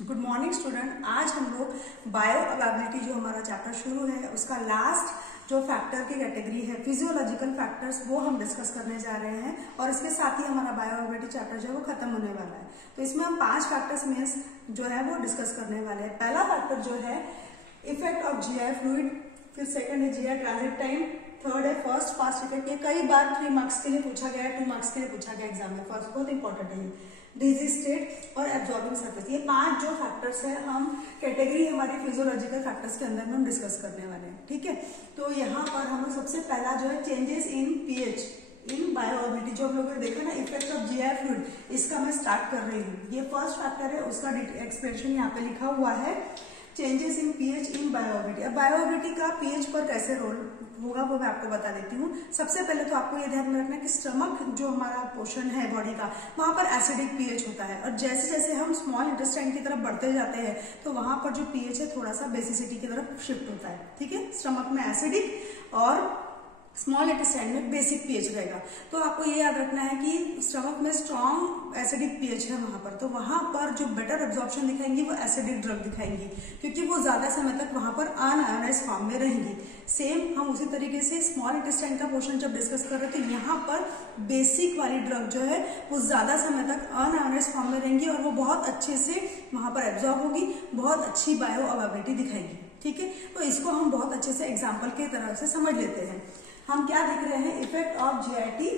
Good morning student. आज हम लोग बायो अवेबिलिटी जो हमारा चैप्टर शुरू है उसका लास्ट जो फैक्टर की कैटेगरी है फिजियोलॉजिकल फैक्टर्स वो हम डिस्कस करने जा रहे हैं और इसके साथ ही हमारा बायो अवेबिलिटी चैप्टर जो है वो खत्म होने वाला है। तो इसमें हम 5 फैक्टर्स मीन्स जो है वो डिस्कस करने वाले हैं। पहला फैक्टर जो है इफेक्ट ऑफ जीआई फ्लूइड, फिर सेकंड है जीआई ट्रांजिट टाइम, थर्ड है फर्स्ट पास इफेक्ट। ये कई बार 3 मार्क्स के लिए पूछा गया है, 2 मार्क्स के लिए पूछा गया एग्जाम में। फर्स्ट बहुत इंपॉर्टेंट है डिजीज स्टेट और एब्जॉर्बिंग सरफेस। ये 5 जो फैक्टर्स है हम कैटेगरी हमारी फिजियोलॉजिकल फैक्टर्स के अंदर में हम डिस्कस करने वाले हैं। ठीक है, तो यहाँ पर हम लोग सबसे पहला जो है चेंजेस इन पीएच इन बायोअवेबिलिटी जो हम लोगों ने देखा ना इफेक्ट ऑफ जीआई फ्लूइड, इसका मैं स्टार्ट कर रही हूँ। ये फर्स्ट फैक्टर है, उसका एक्सप्लेनेशन यहाँ पे लिखा हुआ है चेंजेस इन पीएच इन बायोअवेबिलिटी। अब बायोअवेबिलिटी का पीएच पर कैसे रोल होगा वो मैं आपको बता देती हूँ। सबसे पहले तो आपको ये ध्यान में रखना है कि स्टमक जो हमारा पोर्शन है बॉडी का, वहां पर एसिडिक पीएच होता है और जैसे जैसे हम स्मॉल इंटेस्टाइन की तरफ बढ़ते जाते हैं तो वहां पर जो पीएच है थोड़ा सा बेसिसिटी की तरफ शिफ्ट होता है। ठीक है, स्टमक में एसिडिक और स्मॉल इंटेस्टाइन में बेसिक पीएच रहेगा। तो आपको ये याद रखना है कि स्टमक में स्ट्रॉन्ग एसिडिक पीएच है वहां पर, तो वहां पर जो बेटर एब्जॉर्प्शन दिखाएंगी वो एसिडिक ड्रग दिखाएंगी क्योंकि वो ज्यादा समय तक वहां पर अनआयोनाइज्ड फॉर्म में रहेंगी। सेम हम उसी तरीके से स्मॉल इंटेस्टाइन का पोर्शन जब डिस्कस कर रहे थे, यहाँ पर बेसिक वाली ड्रग जो है वो ज्यादा समय तक अनआयोनाइज्ड फॉर्म में रहेंगी और वो बहुत अच्छे से वहां पर एब्जॉर्ब होगी, बहुत अच्छी बायो अवेबिलिटी दिखाएगी। ठीक है, तो इसको हम बहुत अच्छे से एग्जाम्पल के तरह से समझ लेते हैं। हम क्या देख रहे हैं, इफेक्ट ऑफ जीआईटी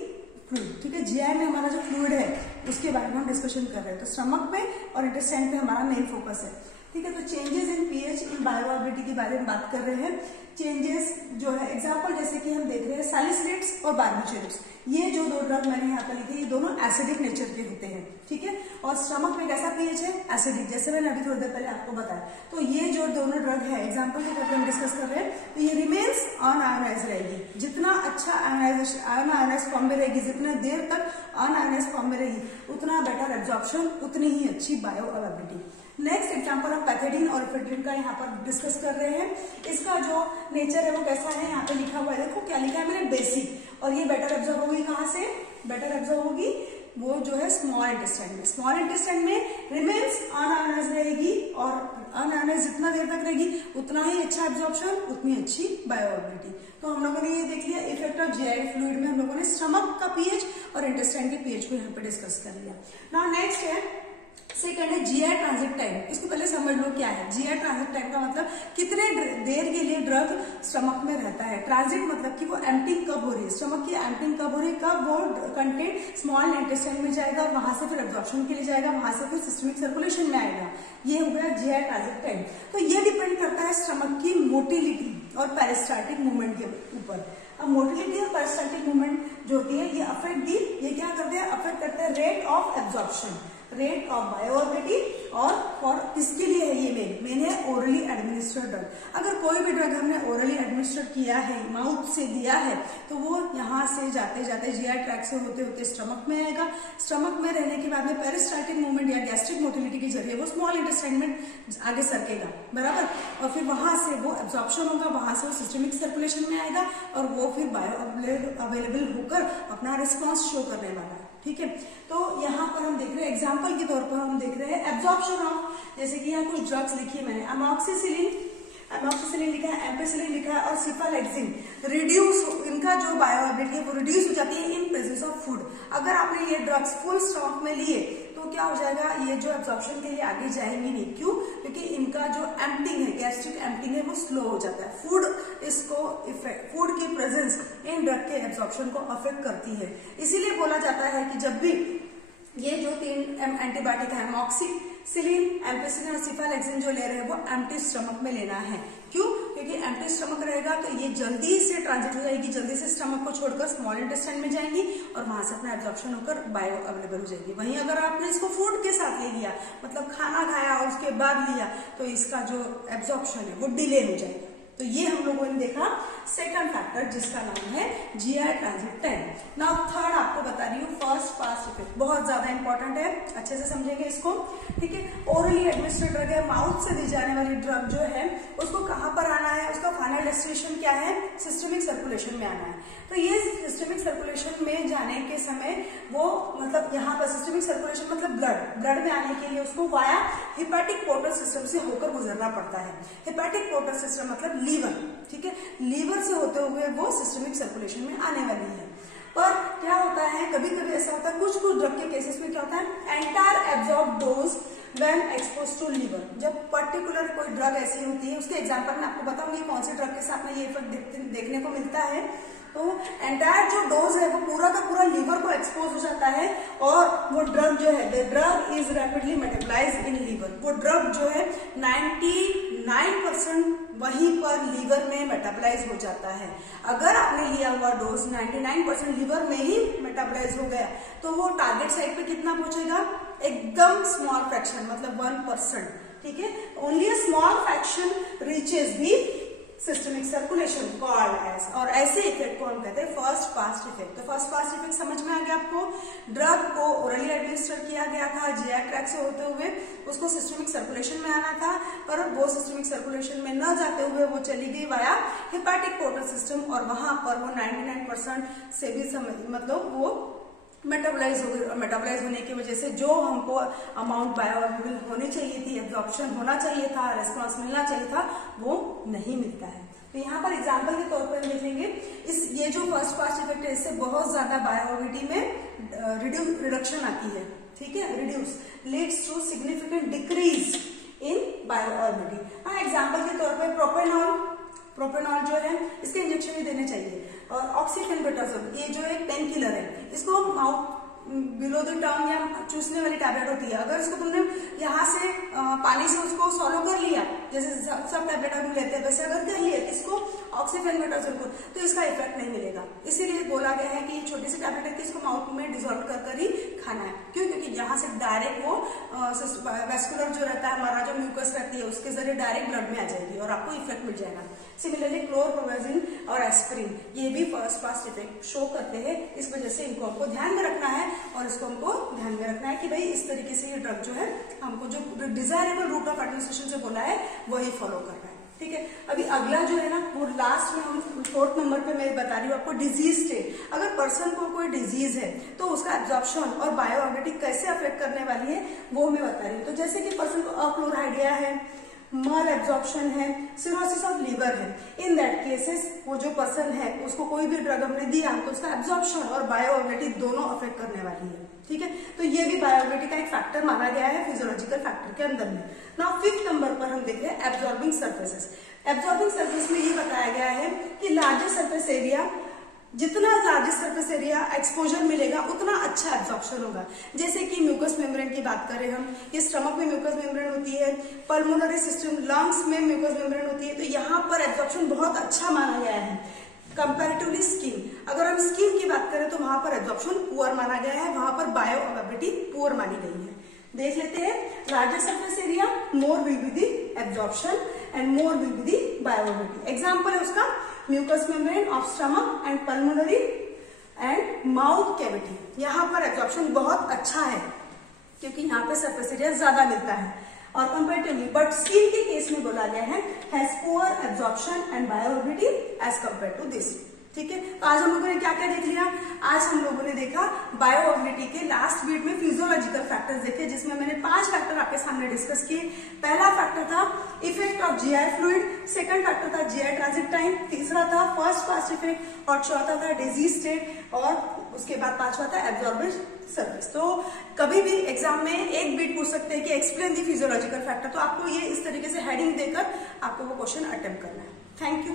फ्लूइड। ठीक है, जीआई में हमारा जो फ्लूइड है उसके बारे में हम डिस्कशन कर रहे हैं। तो स्टमक में और इंटेस्टाइन पे हमारा मेन फोकस है। ठीक है, तो चेंजेस इन पीएच इन बायोअवेबिलिटी के बारे में बात कर रहे हैं। चेंजेस जो है एग्जांपल जैसे कि हम देख रहे हैं सैलिसिलेट्स और बार्बिटूरेट्स, ये जो 2 ड्रग मैंने यहाँ पर लिखे ये दोनों एसिडिक नेचर के होते हैं। ठीक है, और स्टमक में कैसा पीएच है, एसिडिक, जैसे मैंने अभी थोड़ी देर पहले आपको बताया। तो ये जो दोनों ड्रग है एग्जाम्पल के तौर पर हम डिस्कस कर रहे हैं, तो ये रिमेन्स अनआयोनाइज्ड रहेगी। जितना अच्छा अनआयोनाइज्ड फॉर्म में रहेगी, जितना देर तक अनआयोनाइज्ड फॉर्म में रहेगी, उतना बेटर एब्जॉर्प्शन, उतनी ही अच्छी बायो अवेबिलिटी। नेक्स्ट एग्जांपल हम पैथेडिन और इफेड्रिन का यहाँ पर डिस्कस कर रहे हैं। इसका जो नेचर है वो कैसा है, यहाँ पे लिखा हुआ है, देखो क्या लिखा है मैंने, बेसिक। और ये बेटर एब्जॉर्ब होगी कहाँ से, बेटर एब्जॉर्ब होगी वो जो है स्मॉल इंटेस्टाइन में। स्मॉल इंटेस्टाइन में रिमेन्स अनआयोनाइज्ड रहेगी और अनआयोनाइज्ड जितना देर तक रहेगी उतना ही अच्छा एब्जॉर्प्शन, उतनी अच्छी बायोअवेबिलिटी। तो हम लोगों ने ये देख लिया इफेक्ट ऑफ जीआई फ्लूइड में हम लोगों ने स्टमक का पीएच और इंटेस्टाइन के पीएच को यहाँ पे डिस्कस कर लिया। नाउ नेक्स्ट है सेकंड है जीआई ट्रांजिट टाइम। इसको पहले समझ लो क्या है। जीआई ट्रांजिट टाइम का मतलब कितने देर के लिए ड्रग स्टमक में रहता है। ट्रांजिट मतलब कि वो एम्प्टिंग कब हो रही है, स्टमक की एम्प्टिंग कब हो रही है, कब वो कंटेंट स्मॉल इंटेस्टाइन में जाएगा, वहां से फिर एब्जॉर्प्शन के लिए जाएगा, वहां से फिर सिस्टमिक सर्कुलेशन में आएगा। ये हो गया जीआई ट्रांजिट टाइम। तो ये डिपेंड करता है स्टमक की मोटिलिटी और पेरिस्टाल्टिक मूवमेंट के ऊपर। अब मोटिलिटी और पेरिस्टाल्टिक मूवमेंट जो होती है ये अफेक्ट दी, ये क्या करते हैं, अफेक्ट करते हैं rate of absorption, rate of bioavailability. और फॉर किसके लिए है ये मेन है ओरली एडमिनिस्टर्ड ड्रग। अगर कोई भी ड्रग हमने ओरली एडमिनिस्टर किया है, माउथ से दिया है, तो वो यहाँ से जाते जाते जीआई ट्रैक्ट से होते होते स्टमक में आएगा। स्टमक में रहने के बाद में पेरिस्टाल्टिक मूवमेंट या गैस्ट्रिक मोटिलिटी के जरिए वो स्मॉल इंटेस्टाइन में आगे सरकेगा, बराबर, और फिर वहां से वो एब्जॉर्प्शन होगा, वहां से वो सिस्टमिक सर्कुलेशन में आएगा और वो फिर बायो अवेलेबल होकर अपना रिस्पॉन्स शो करने वाला है। ठीक है, तो यहाँ पर हम देख रहे हैं एग्जाम्पल के तौर पर हम देख रहे हैं एब्जॉर्प्शन ऑफ, जैसे कि यहाँ कुछ ड्रग्स लिखी है मैंने, अमॉक्सिसिलिन लिखा है, एम्पेसिलिन लिखा है और सिफालेक्सिन। रिड्यूस, इनका जो बायोअवेबिलिटी है वो रिड्यूस हो जाती है इन प्रेजेंस ऑफ फूड। अगर आपने ये ड्रग्स फुल स्टॉक में लिए तो क्या हो जाएगा, ये जो एब्जॉर्प्शन के लिए आगे जाएंगे नहीं। क्यों, क्योंकि इनका जो एम्प्टिंग है, गैस्ट्रिक एम्प्टिंग है, वो स्लो हो जाता है। फूड की प्रेजेंस इन ड्रग के एब्जॉर्प्शन को अफेक्ट करती है। इसीलिए बोला जाता है कि जब भी ये जो 3 एंटीबायोटिक है, अमॉक्सिसिलिन, एम्पेसिलिन और सिफालेक्सिन जो ले रहे हैं वो एम्प्टी स्टमक में लेना है। क्यों, क्योंकि एम्प्टी स्टमक रहेगा तो ये जल्दी से ट्रांजिट हो जाएगी, जल्दी से स्टमक को छोड़कर स्मॉल इंटेस्टाइन में जाएंगी और वहां से अपना एब्जॉर्प्शन होकर बायो अवेलेबल हो जाएगी। वहीं अगर आपने इसको फूड के साथ ले लिया, मतलब खाना खाया और उसके बाद लिया, तो इसका जो एब्जॉर्प्शन है वो डिले हो जाएगा। तो ये हम लोगों ने देखा सेकंड फैक्टर जिसका नाम है GI transit time. Now third आपको बता रही हूँ फर्स्ट पास इफेक्ट, बहुत ज्यादा इंपॉर्टेंट है, अच्छे से समझेंगे इसको, ठीक है। ओरली एडमिनिस्ट्रेड ड्रग है, माउथ से दी जाने वाली ड्रग जो है उसको कहाँ पर आना है, उसका फाइनल डेस्टिनेशन क्या है, सिस्टमिक सर्कुलेशन में आना है। तो ये सिस्टमिक सर्कुलेशन में जाने के समय वो मतलब यहाँ पर सिस्टमिक सर्कुलेशन मतलब ब्लड में आने के लिए उसको वाया हिपैटिक पोर्टल सिस्टम से होकर गुजरना पड़ता है। हिपैटिक पोर्टल सिस्टम मतलब लीवर, ठीक है, लीवर से होते हुए वो सिस्टमिक सर्कुलेशन में आने वाली है। पर क्या होता है, कभी कभी ऐसा होता है कुछ ड्रग के केसेस में क्या होता है, entire absorb dose when expose to liver. जब पर्टिकुलर कोई ड्रग ऐसी होती है, उसके एग्जांपल में आपको बताऊंगी कौन सी ड्रग के साथ में ये इफेक्ट देखने को मिलता है। तो एंटायर जो डोज है वो पूरा का पूरा लीवर को एक्सपोज हो जाता है और वो ड्रग जो है the drug is rapidly metabolised in liver. वो ड्रग जो है 99% वहीं पर लीवर में मेटाबोलाइज हो जाता है। अगर आपने लिया हुआ डोज 99% लीवर में ही मेटाबोलाइज हो गया तो वो टारगेट साइट पे कितना पहुंचेगा, एकदम स्मॉल फ्रैक्शन मतलब 1%, ठीक है। Only a small fraction reaches the systemic circulation called as, और ऐसे इफेक्ट को हम कहते हैं फर्स्ट पास इफेक्ट। तो फर्स्ट पास इफेक्ट समझ में आ गया आपको, ड्रग को ओरली एडमिनिस्टर किया गया था, जीआई ट्रैक्ट से होते हुए उसको सिस्टमिक सर्कुलेशन में आना था, पर वो सिस्टमिक सर्कुलेशन में न जाते हुए वो चली गई वाया हिपैटिक पोर्टल सिस्टम और वहां पर वो 99% से भी मतलब वो मेटाबोलाइज होने की वजह से जो हमको अमाउंट बायोअवेलेबल होनी चाहिए थी, एब्जॉर्प्शन होना चाहिए था, रेस्पॉन्स मिलना चाहिए था, वो नहीं मिलता है। तो यहाँ पर एग्जांपल के तौर पर देखेंगे ये जो फर्स्ट पास इफेक्ट है इससे बहुत ज्यादा बायोअवेलेबिलिटी में रिडक्शन आती है, ठीक है, reduce leads to significant decrease in bioavailability. हाँ, एग्जाम्पल के तौर पर प्रोपेनॉल जो है इसके इंजेक्शन भी देने चाहिए, और ऑक्सीफेनबेटाजोल ये जो एक पेन किलर है इसको माउथ बिलो द टंग या चूसने वाली टैबलेट होती है, अगर इसको तुमने यहाँ से पानी से उसको सॉलो कर लिया जैसे सब टैबलेट हम लेते हैं वैसे अगर कर लिया इसको ऑक्सीफेनबेटाजोल को, तो इसका इफेक्ट नहीं मिलेगा। इसीलिए बोला गया है कि ये छोटी सी टैबलेट है कि इसको माउथ में डिजोल्व कर ही खाना है। क्यों? क्योंकि यहाँ से डायरेक्ट वो वेस्कुलर जो रहता है हमारा जो म्यूकस रहती है उसके जरिए डायरेक्ट ब्लड में आ जाएगी और आपको इफेक्ट मिल जाएगा। सिमिलरली क्लोरप्रोमाजिन और एस्पिरिन ये भी फर्स्ट पास इफेक्ट शो करते हैं, इस वजह से इनको हमको ध्यान में रखना है और इसको हमको ध्यान में रखना है कि भाई इस तरीके से ये ड्रग जो है हमको जो डिजायरेबल रूट ऑफ एडमिनिस्ट्रेशन से बोला है वही फॉलो करना है, ठीक है। अभी अगला जो है ना वो लास्ट में हम 4th नंबर पे मैं बता रही हूँ आपको डिजीज स्टेट। अगर पर्सन को कोई डिजीज है तो उसका एब्जॉर्प्शन और बायोअवेलेबिलिटी कैसे अफेक्ट करने वाली है वो मैं बता रही हूँ। तो जैसे कि पर्सन को अक्लोराइडिया है, मल एब्जॉर्प्शन है, सिरोसिस ऑफ लीवर है, इन दैट केसेस वो जो पर्सन है उसको कोई भी ड्रग हमने दिया तो उसका एब्जॉर्प्शन और बायोअवेलेबिलिटी दोनों अफेक्ट करने वाली है, ठीक है। तो ये भी बायोअवेलेबिलिटी का एक फैक्टर माना गया है फिजियोलॉजिकल फैक्टर के अंदर में। नाउ 5th नंबर पर हम देख रहे हैं एब्जॉर्बिंग सर्फेसेस। एब्जॉर्बिंग सर्फेस में ये बताया गया है कि लार्जेस्ट सरफेस एरिया, जितना लार्जेस्ट सरफेस एरिया एक्सपोजर मिलेगा उतना अच्छा एब्जॉर्प्शन होगा। जैसे कि म्यूकस मेम्ब्रेन की बात करें हम, ये स्टमक में म्यूकस मेम्ब्रेन होती है, पल्मोनरी सिस्टम लंग्स में म्यूकस मेम्ब्रेन होती है, तो यहाँ पर एब्जॉर्प्शन बहुत अच्छा माना गया है कंपैरेटिवली स्किन। अगर हम स्किन की बात करें तो वहां पर एब्जॉर्प्शन पुअर माना गया है, वहां पर बायोअवेलेबिलिटी पुअर मानी गई है। देख लेते हैं, largest surface area more will be the absorption and more will be the bioavailability. Example है उसका mucous membrane of stomach and pulmonary and mouth cavity. यहाँ पर एब्जॉर्प्शन बहुत अच्छा है क्योंकि यहाँ पे सरफेस एरिया ज्यादा मिलता है और कंपेरेटिवली, बट स्किन के केस में बोला गया है has poor absorption and bioavailability as compare to this, ठीक है। तो आज हम लोगों ने क्या क्या देख लिया, आज हम लोगों ने देखा बायोअवेलेबिलिटी के लास्ट बीट में फिजियोलॉजिकल फैक्टर्स देखे जिसमें मैंने 5 फैक्टर आपके सामने डिस्कस किए। पहला फैक्टर था effect of GI fluid, second factor था जीआई ट्रांजिट टाइम, तीसरा था फर्स्ट पास इफेक्ट और चौथा था डिजीज स्टेट और उसके बाद 5वां था एब्जॉर्बेंट सर्विस। तो कभी भी एग्जाम में एक बीट पूछ सकते हैं कि एक्सप्लेन दी फिजियोलॉजिकल फैक्टर, तो आपको ये इस तरीके से हेडिंग देकर आपको वो क्वेश्चन अटेम्प्ट करना है। Thank you.